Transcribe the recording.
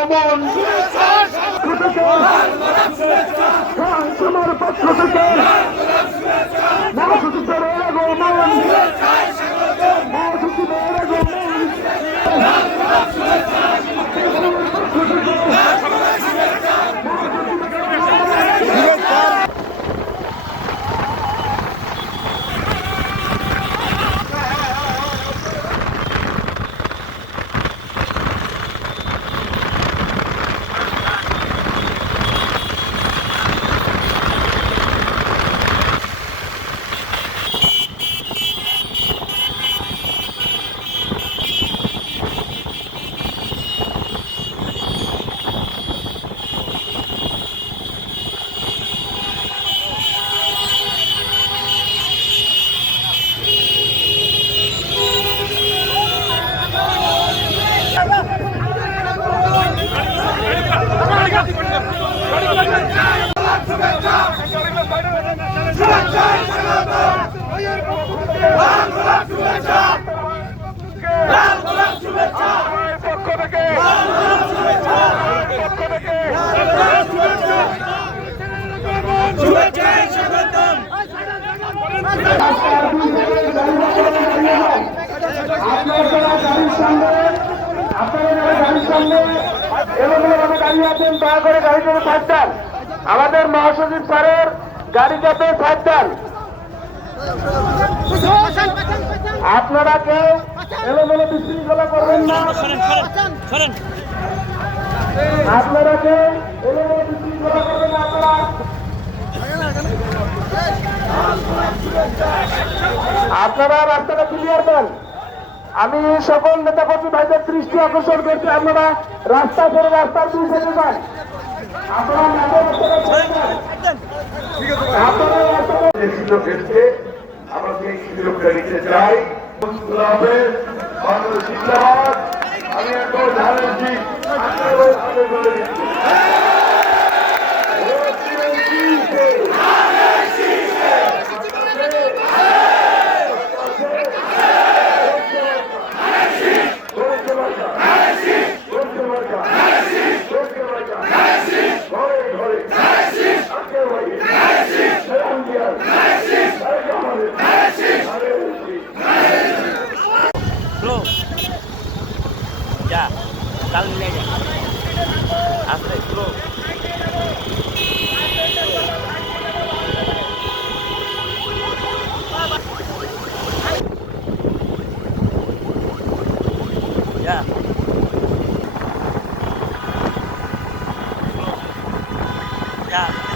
আগমন তোমার পক্ষ থেকে মহাসচিবের আগমন মহাসচিবের দয়া করে গাড়ি থেকে সাইড দেন। আমাদের মহাসচিব স্যারের গাড়ি যাতে সাইড দেন। আপনারা কেউ এলোমেলো বিশৃঙ্খলা করবেন না। আপনারা কেউ এলোমেলো বিশৃঙ্খলা করবেন না। আপনারা রাস্তাটা ক্লিয়ার দেন। আমি সকল নেতা কর্মী ভাইদের দৃষ্টি আকর্ষণ করছি, আপনারা রাস্তা করে রাস্তার দুই সাইডে যান। আপনারা আমরা সেই সুযোগটা নিতে চাই। আমি একদম জানাচ্ছি Kal ini aja. Asli, bro. Ya. Ya.